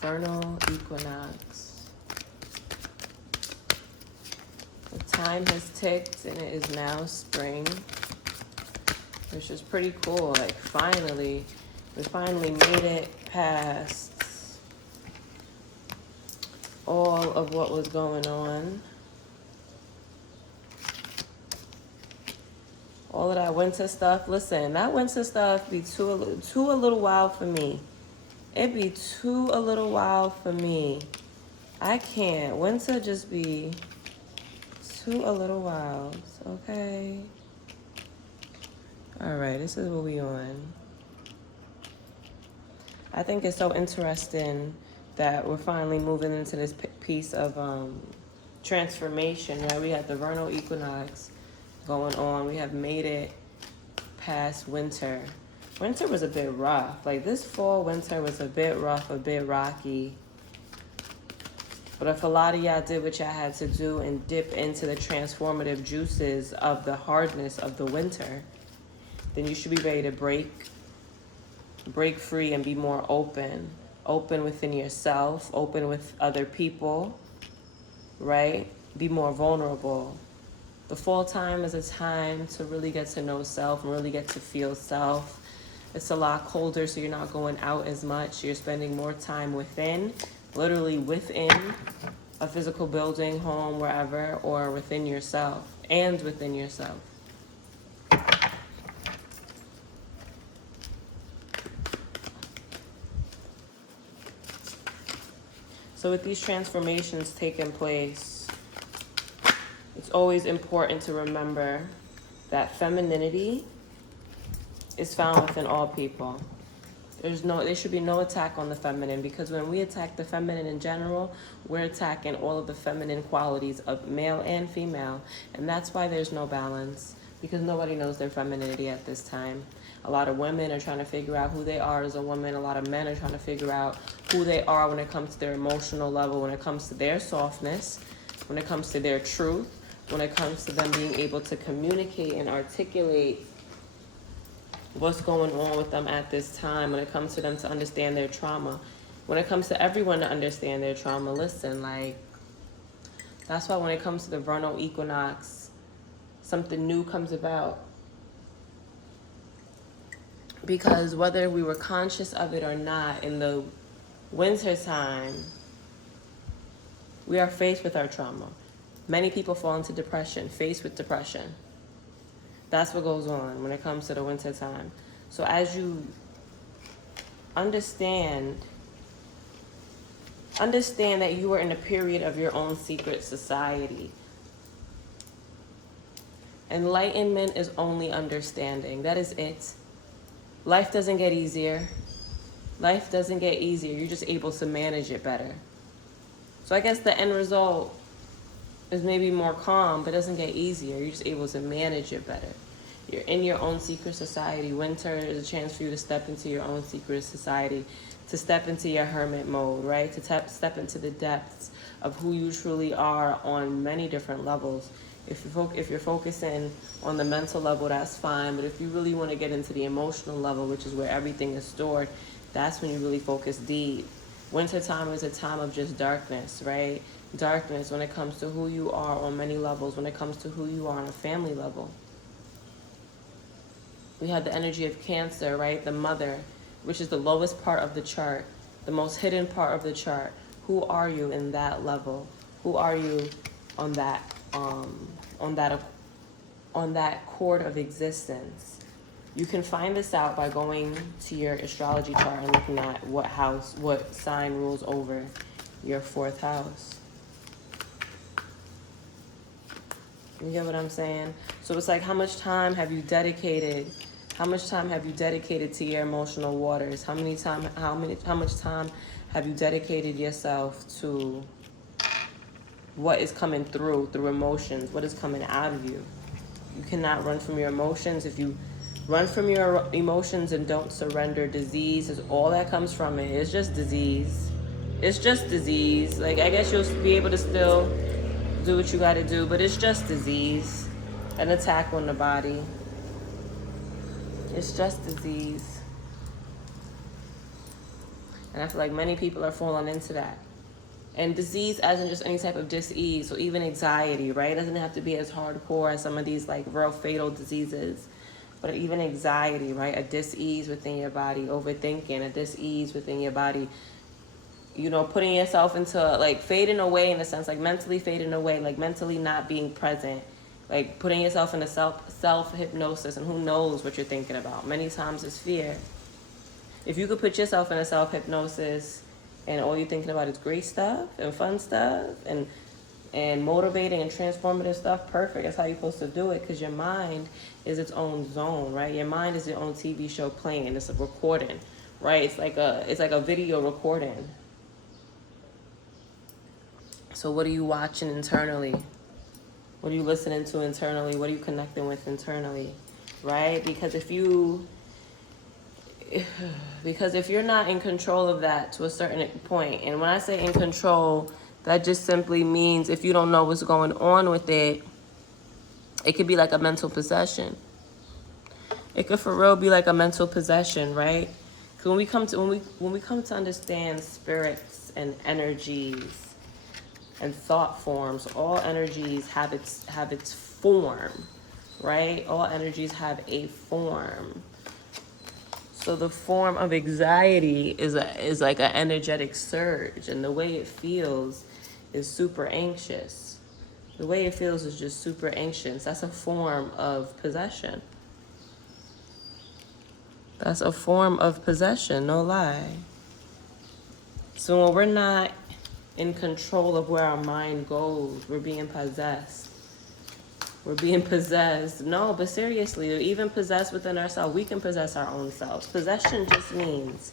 Vernal equinox. The time has ticked and it is now spring, which is pretty cool. Like finally, we finally made it past all of what was going on. All of that winter stuff. Listen, that winter stuff be too a little wild for me. It be too a little wild for me. I can't. Winter just be too a little wild. Okay. All right, this is what we on. I think it's so interesting that we're finally moving into this piece of transformation, right? We had the vernal equinox going on. We have made it past winter. Winter was a bit rough. Like this fall winter was a bit rough, a bit rocky. But if a lot of y'all did what y'all had to do and dip into the transformative juices of the hardness of the winter, then you should be ready to break free and be more open. Open within yourself, open with other people, right? Be more vulnerable. The fall time is a time to really get to know self and really get to feel self. It's a lot colder, so you're not going out as much. You're spending more time within, literally within a physical building, home, wherever, or within yourself and within yourself. So with these transformations taking place, it's always important to remember that femininity is found within all people. There should be no attack on the feminine, because when we attack the feminine in general, we're attacking all of the feminine qualities of male and female. And that's why there's no balance, because nobody knows their femininity at this time. A lot of women are trying to figure out who they are as a woman. A lot of men are trying to figure out who they are when it comes to their emotional level, when it comes to their softness, when it comes to their truth, when it comes to them being able to communicate and articulate what's going on with them at this time, when it comes to them to understand their trauma, when it comes to everyone to understand their trauma. Listen, like, that's why when it comes to the vernal equinox, something new comes about. Because whether we were conscious of it or not, in the winter time, we are faced with our trauma. Many people fall into depression, faced with depression. That's what goes on when it comes to the winter time. So as you understand that you are in a period of your own secret society. Enlightenment is only understanding. That is it. Life doesn't get easier. Life doesn't get easier. You're just able to manage it better. So I guess the end result is maybe more calm, but it doesn't get easier. You're just able to manage it better. You're in your own secret society. Winter is a chance for you to step into your own secret society, to step into your hermit mode, right? To step into the depths of who you truly are on many different levels. If you're focusing on the mental level, that's fine. But if you really want to get into the emotional level, which is where everything is stored, that's when you really focus deep. Wintertime is a time of just darkness, right? Darkness when it comes to who you are on many levels, when it comes to who you are on a family level. We have the energy of Cancer, right? The mother, which is the lowest part of the chart, the most hidden part of the chart. Who are you in that level? Who are you on that chord of existence? You can find this out by going to your astrology chart and looking at what sign rules over your fourth house. You get what I'm saying? So it's like, how much time have you dedicated to your emotional waters? How much time have you dedicated yourself to what is coming through emotions, what is coming out of you? You cannot run from your emotions. If you run from your emotions and don't surrender, disease is all that comes from it. It's just disease. It's just disease. Like, I guess you'll be able to still do what you got to do, but it's just disease, an attack on the body. It's just disease. And I feel like many people are falling into that. And disease isn't just any type of dis-ease, so even anxiety, right? It doesn't have to be as hardcore as some of these like real fatal diseases. But even anxiety, right? A dis-ease within your body, overthinking, a dis-ease within your body, you know, putting yourself into like fading away in a sense, like mentally fading away, like mentally not being present, like putting yourself in a self hypnosis, and who knows what you're thinking about. Many times it's fear. If you could put yourself in a self hypnosis and all you're thinking about is great stuff and fun stuff and motivating and transformative stuff, perfect. That's how you're supposed to do it, because your mind is its own zone, right? Your mind is your own TV show playing. It's a recording, right? It's like a video recording. So what are you watching internally? What are you listening to internally? What are you connecting with internally, right? Because if you're not in control of that to a certain point, and when I say in control, that just simply means if you don't know what's going on with it, it could be like a mental possession. It could for real be like a mental possession, right? Because when we come to understand spirits and energies and thought forms, all energies have its form, right? All energies have a form. So the form of anxiety is like an energetic surge, and the way it feels is super anxious. The way it feels is just super anxious. That's a form of possession. That's a form of possession, no lie. So when we're not in control of where our mind goes, we're being possessed. We're being possessed. No, but seriously, even possessed within ourselves, we can possess our own selves. Possession just means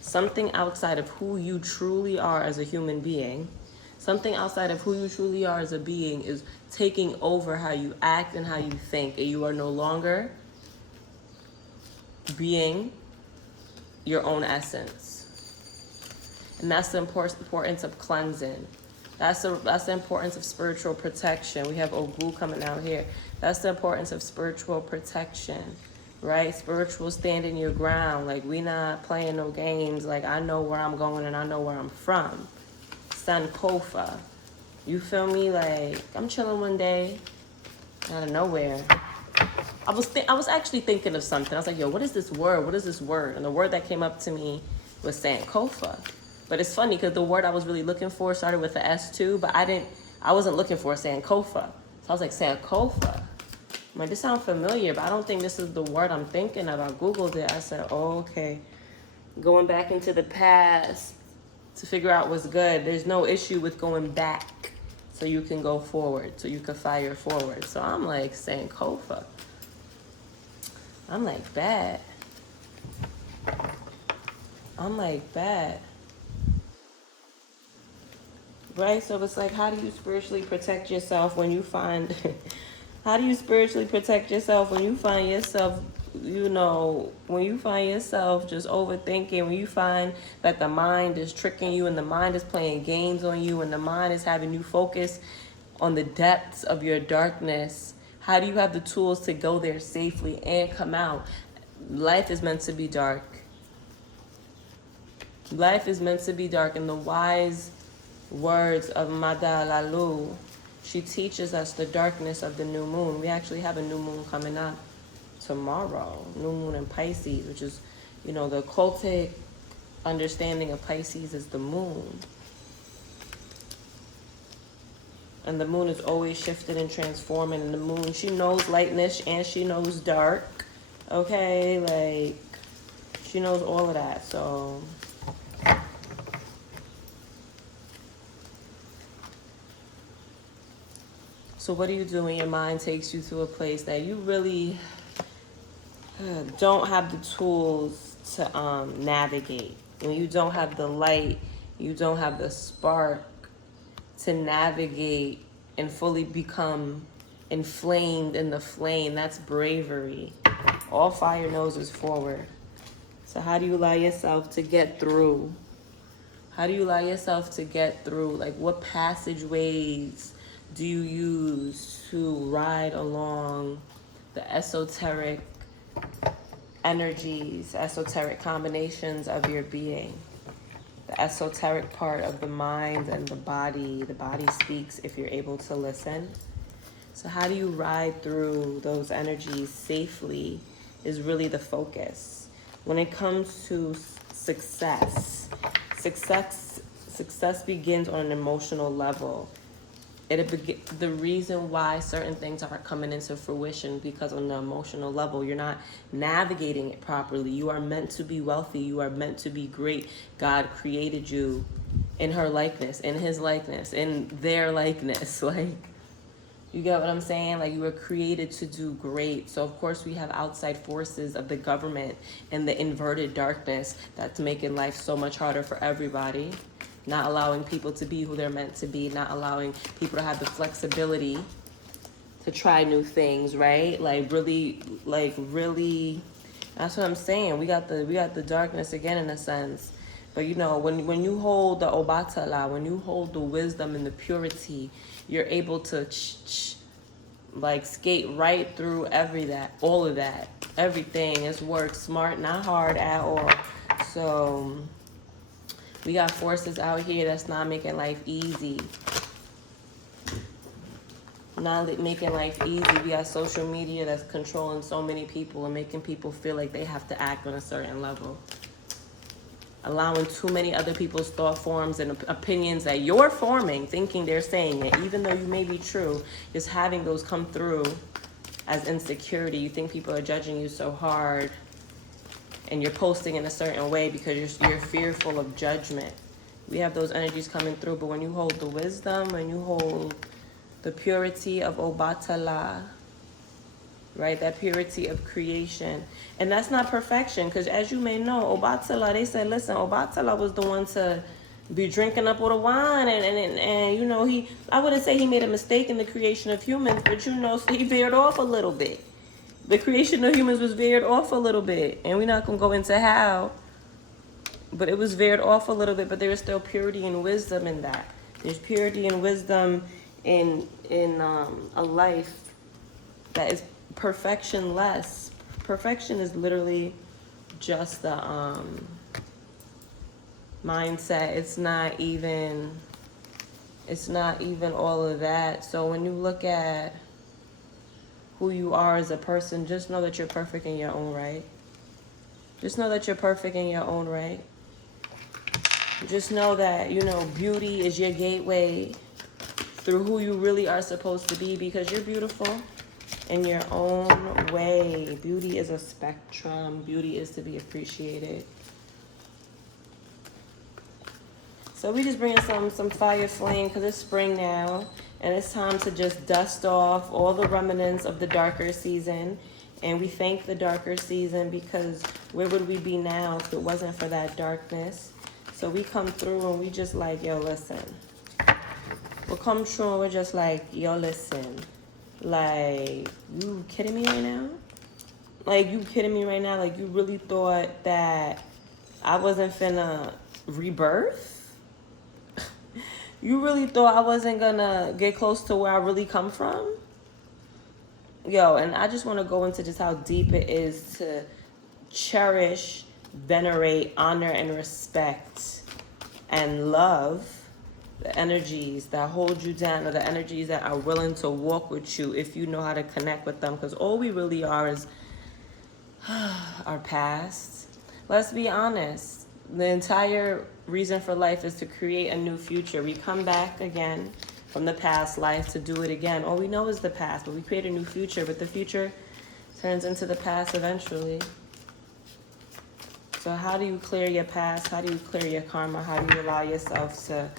something outside of who you truly are as a human being. Something outside of who you truly are as a being is taking over how you act and how you think. And you are no longer being your own essence. And that's the importance of cleansing. That's the importance of spiritual protection. We have Ogu coming out here. That's the importance of spiritual protection, right? Spiritual standing your ground. Like, we not playing no games. Like, I know where I'm going and I know where I'm from. Sankofa. You feel me? Like, I'm chilling one day out of nowhere. I was actually thinking of something. I was like, yo, what is this word? What is this word? And the word that came up to me was Sankofa. But it's funny because the word I was really looking for started with the S too, but I wasn't looking for Sankofa. So I was like, Sankofa. I'm like, this sounds familiar, but I don't think this is the word I'm thinking of. I Googled it. I said, oh, okay. Going back into the past to figure out what's good. There's no issue with going back so you can go forward, so you can fire forward. So I'm like, Sankofa. I'm like, bad. Right? So it's like, how do you spiritually protect yourself when you find, how do you spiritually protect yourself when you find yourself, you know, when you find yourself just overthinking, when you find that the mind is tricking you and the mind is playing games on you and the mind is having you focus on the depths of your darkness? How do you have the tools to go there safely and come out? Life is meant to be dark. Life is meant to be dark, and the wise words of Mada Lalu, she teaches us the darkness of the new moon. We actually have a new moon coming up tomorrow, new moon in Pisces, which is, you know, the occultic understanding of Pisces is the moon. And the moon is always shifting and transforming. And the moon, she knows lightness and she knows dark. Okay, like, she knows all of that. So what do you do when your mind takes you to a place that you really don't have the tools to navigate? When you don't have the light, you don't have the spark to navigate and fully become inflamed in the flame. That's bravery. All fire knows is forward. So how do you allow yourself to get through? How do you allow yourself to get through? Like, what passageways do you use to ride along the esoteric energies, esoteric combinations of your being? the esoteric part of the mind and the body. The body speaks if you're able to listen. So how do you ride through those energies safely is really the focus. When it comes to success begins on an emotional level. The reason why certain things are coming into fruition because on the emotional level, you're not navigating it properly. You are meant to be wealthy. You are meant to be great. God created you in her likeness, in his likeness, in their likeness. Like, you get what I'm saying? Like, you were created to do great. So, of course, we have outside forces of the government and the inverted darkness that's making life so much harder for everybody. Not allowing people to be who they're meant to be. Not allowing people to have the flexibility to try new things, right? Really, that's what I'm saying. We got the darkness again in a sense. But you know, when you hold the Obatala, when you hold the wisdom and the purity, you're able to like skate right through all of that. Everything is work smart, not hard at all. So we got forces out here that's not making life easy. Not making life easy. We got social media that's controlling so many people and making people feel like they have to act on a certain level. Allowing too many other people's thought forms and opinions that you're forming, thinking they're saying it, even though you may be true, just having those come through as insecurity. You think people are judging you so hard and you're posting in a certain way because you're fearful of judgment. We have those energies coming through, but when you hold the wisdom, when you hold the purity of Obatala, right? That purity of creation. And that's not perfection, because as you may know, Obatala, they said, listen, Obatala was the one to be drinking up all the wine. And you know, I wouldn't say he made a mistake in the creation of humans, but you know, he veered off a little bit. The creation of humans was veered off a little bit. And we're not going to go into how, but it was veered off a little bit, but there is still purity and wisdom in that. There's purity and wisdom in a life that is perfectionless. Perfection is literally just the mindset. It's not even all of that. So when you look at who you are as a person, just know that you're perfect in your own right. Just know that you're perfect in your own right. Just know that, you know, beauty is your gateway through who you really are supposed to be, because you're beautiful in your own way. Beauty is a spectrum. Beauty is to be appreciated. So we just bringing some fire flame because it's spring now, and it's time to just dust off all the remnants of the darker season. And we thank the darker season, because where would we be now if it wasn't for that darkness? So we come through and we just like, yo, listen. We'll come through and we're just like, yo, listen. Like, you kidding me right now? Like, you kidding me right now? Like, you really thought that I wasn't finna rebirth? You really thought I wasn't gonna get close to where I really come from? Yo, and I just want to go into just how deep it is to cherish, venerate, honor, and respect and love the energies that hold you down, or the energies that are willing to walk with you if you know how to connect with them. Because all we really are is our past. Let's be honest. The entire reason for life is to create a new future. We come back again from the past life to do it again. All we know is the past, but we create a new future. But the future turns into the past eventually. So how do you clear your past? How do you clear your karma? How do you allow yourself to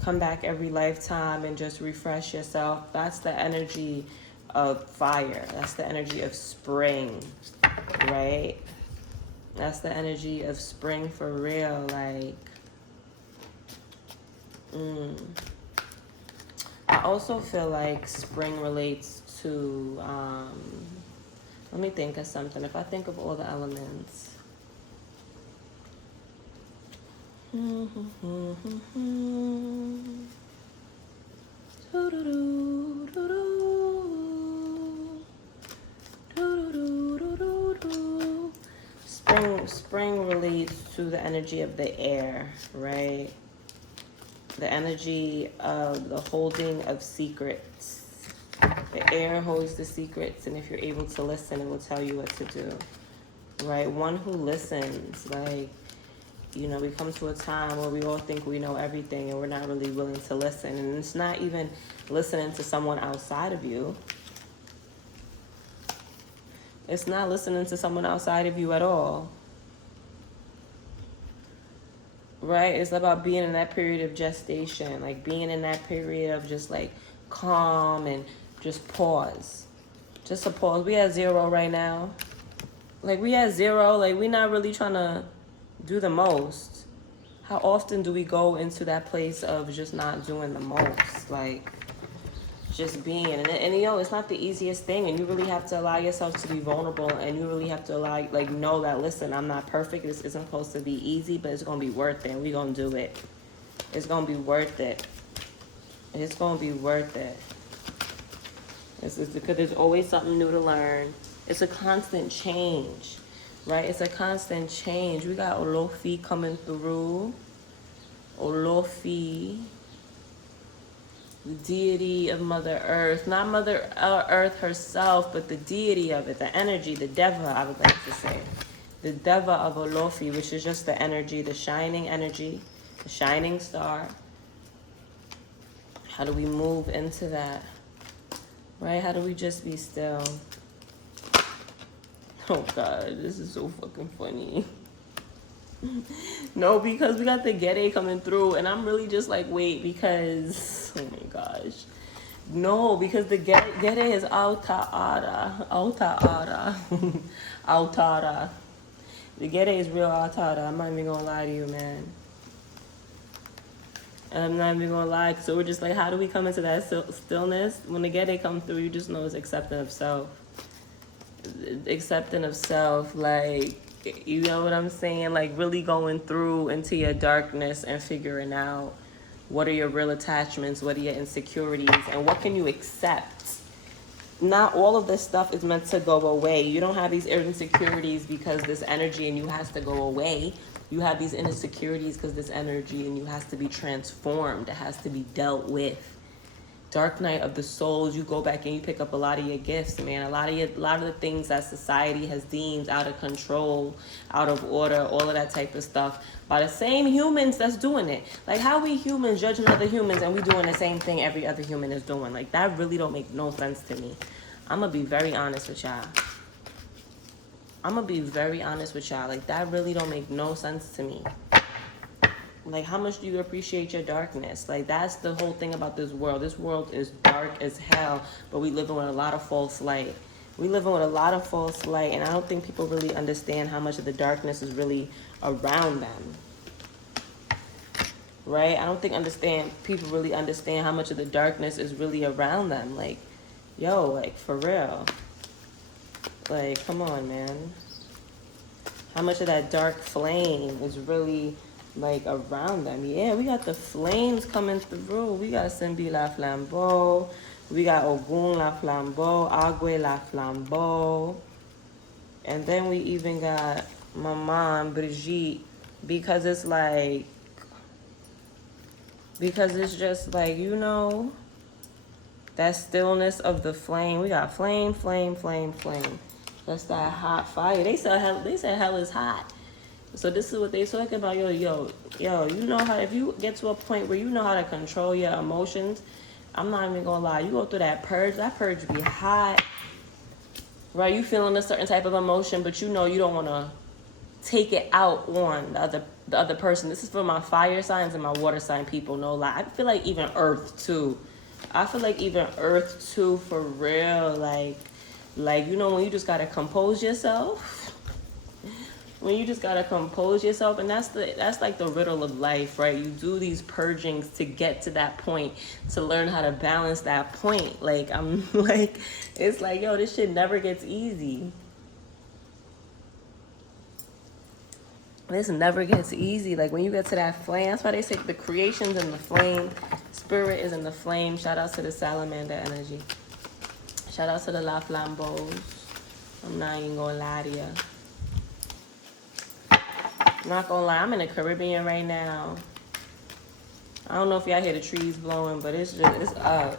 come back every lifetime and just refresh yourself? That's the energy of fire. That's the energy of spring, right? That's the energy of spring for real. Like, I also feel like spring relates to, let me think of something. If I think of all the elements. spring relates to the energy of the air, right? The energy of the holding of secrets. The air holds the secrets, and if you're able to listen, it will tell you what to do, right? One who listens, like, you know, we come to a time where we all think we know everything and we're not really willing to listen. And it's not even listening to someone outside of you. It's not listening to someone outside of you at all. Right? It's about being in that period of gestation, like being in that period of just like calm and just pause. Just a pause. We at 0 right now. Like we at 0, like we're not really trying to do the most. How often do we go into that place of just not doing the most? Like just being, and you know, it's not the easiest thing, and you really have to allow yourself to be vulnerable, and you really have to allow, like, know that, listen, I'm not perfect, this isn't supposed to be easy, but it's gonna be worth it, and we're gonna do it. It's gonna be worth it. It's gonna be worth it. It's because there's always something new to learn. It's a constant change, right? It's a constant change. We got Olofi coming through. Olofi, the deity of Mother Earth. Not Mother Earth herself, but the deity of it, the energy, the Deva, I would like to say. The Deva of Olofi, which is just the energy, the shining star. How do we move into that? Right? How do we just be still? Oh God, this is so fucking funny. No, because we got the Gede coming through, and I'm really just like, wait, because, oh my gosh. No, because the Gede is Altara. Altara. The Gede is real Altara. I'm not even gonna lie to you, man. And I'm not even gonna lie. So we're just like, how do we come into that stillness? When the Gede come through, you just know it's accepting of self. Accepting of self, like, you know what I'm saying? Like really going through into your darkness and figuring out what are your real attachments, what are your insecurities, and what can you accept. Not all of this stuff is meant to go away. You don't have these insecurities because this energy in you has to go away. You have these insecurities because this energy in you has to be transformed. It has to be dealt with. Dark night of the souls, you go back and you pick up a lot of your gifts, man. A lot of the things that society has deemed out of control, out of order, all of that type of stuff, by the same humans that's doing it. Like, how we humans judging other humans and we doing the same thing every other human is doing? Like, that really don't make no sense to me. I'm gonna be very honest with y'all. Like, that really don't make no sense to me. Like, how much do you appreciate your darkness? Like, that's the whole thing about this world. This world is dark as hell, but we live in with a lot of false light. And I don't think people really understand how much of the darkness is really around them. Right? I don't think people really understand how much of the darkness is really around them. Like, yo, like, for real. Like, come on, man. How much of that dark flame is really like around them? Yeah, we got the flames coming through. We got Simbi La Flambeau. We got Ogun La Flambeau, Agwe La Flambeau. And then we even got Maman Brigitte, because it's just like, you know, that stillness of the flame. We got flame. That's that hot fire. They said hell is hot. So this is what they talking about. Yo, you know how, if you get to a point where you know how to control your emotions, I'm not even gonna lie, you go through that purge be hot, right? You feeling a certain type of emotion, but you know you don't want to take it out on the other person. This is for my fire signs and my water sign people, no lie. I feel like even earth too, for real. Like, you know, when you just gotta compose yourself. And that's like the riddle of life, right? You do these purgings to get to that point, to learn how to balance that point. Like, I'm like, it's like, yo, this shit never gets easy. This never gets easy. Like, when you get to that flame, that's why they say the creation's in the flame, spirit is in the flame. Shout out to the salamander energy. Shout out to the La Flambeaus. I'm not even gonna lie to you. Not gonna lie, I'm in the Caribbean right now. I don't know if y'all hear the trees blowing, but it's up.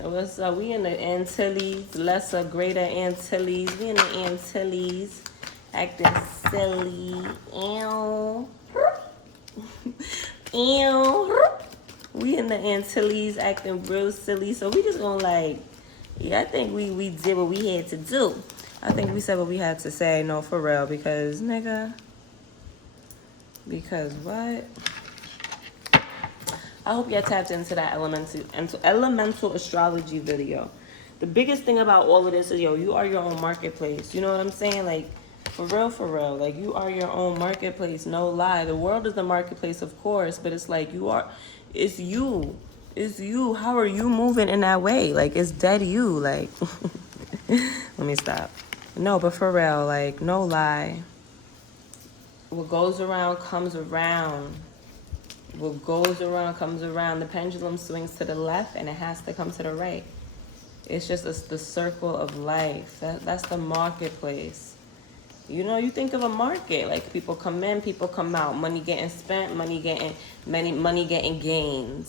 What's up? We in the Antilles, lesser, greater Antilles. We in the Antilles, acting silly. Ew. Ew. We in the Antilles, acting real silly. So we just gonna like, yeah, I think we did what we had to do. I think we said what we had to say. No, for real, because nigga. Because what? I hope y'all tapped into that elemental astrology video. The biggest thing about all of this is, yo, you are your own marketplace. You know what I'm saying? Like, for real. Like, you are your own marketplace. No lie. The world is the marketplace, of course, but it's like it's you. It's you. How are you moving in that way? Like, it's dead you. Like, let me stop. No, but for real, like, no lie. What goes around comes around. What goes around comes around. The pendulum swings to the left and it has to come to the right. It's just the circle of life. That's the marketplace. You know, you think of a market, like people come in, people come out, money getting spent, money getting gained.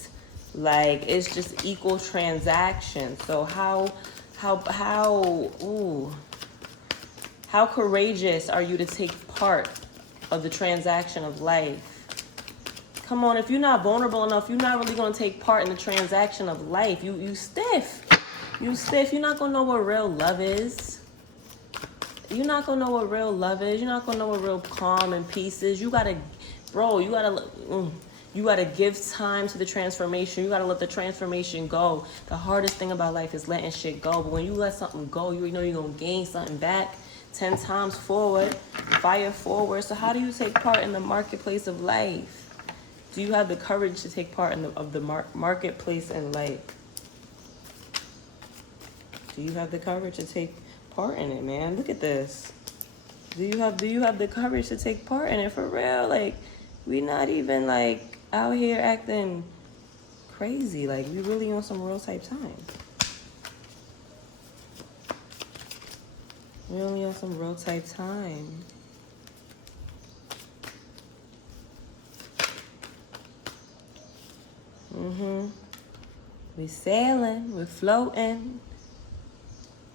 Like, it's just equal transactions. So how courageous are you to take part of the transaction of life? Come on, if you're not vulnerable enough, you're not really going to take part in the transaction of life. You stiff. You stiff. You're not going to know what real love is. You're not going to know what real love is. You're not going to know what real calm and peace is. You got to give time to the transformation. You got to let the transformation go. The hardest thing about life is letting shit go. But when you let something go, you know you're going to gain something back 10 times forward, fire forward. So how do you take part in the marketplace of life? Do you have the courage to take part in the marketplace in life? Do you have the courage to take part in it, man? Look at this. Do you have the courage to take part in it for real? Like, we not even like out here acting crazy. Like, we really on some real type time. We only on some real type time. We sailing, we floating.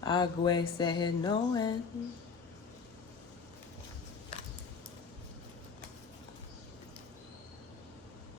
Our way said here knowing.